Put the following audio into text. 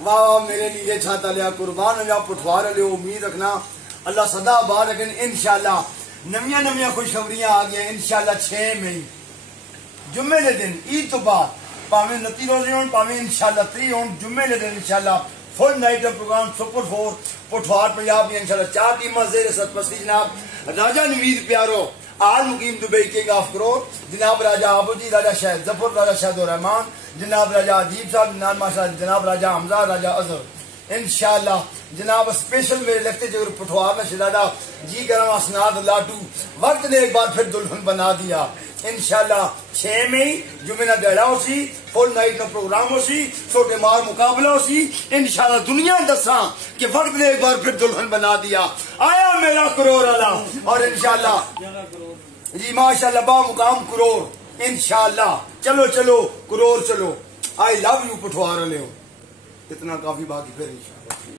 واہ واہ میرے لیے چھاتا لیا قربان جا پٹھوار لے امید رکھنا اللہ صدا آباد رکھیں انشاءاللہ نمیاں خوشخبریاں آ گیا انشاءاللہ 6 مئی جمعے دے دن عید تو بعد پاویں 29 روزے ہون پاویں انشاءاللہ 3 ہون جمعے دے دن انشاءاللہ فل night programme super 4 Pothohar Punjab میں انشاءاللہ 4 ٹیماں زیر سرپرستی جناب راجہ نوید پیارو آل مقیم دبئی کنگ آف کرور جناب راجہ آبودی راجہ شاہد ظفر راجہ شاہد الرحمان جناب راجہ عجیب صاحب جناب راجہ حمزہ راجہ اظہر انشاءاللہ جناب اسپیشل میرے لگتے جو پٹھوار میں شہزادہ جی گرم اسناد لاڈو وقت نے ایک بار پھر دلہن بنا دیا انشاءاللہ 6 مئی جمعہ دہڑا ہو سی فل نائٹ میں پروگرام ہو سی چھوٹے مار مقابلہ ہو سی انشاءاللہ دنیا دساں کہ وقت نے ایک بار پھر دلہن بنا دیا آیا میرا کرور اللہ اور انشاءاللہ جی ماشاءاللہ با مقام کرور انشاءاللہ چلو کرور چلو آئی لو یو پٹھوار لے اتنا کافی باقی پھر انشاءاللہ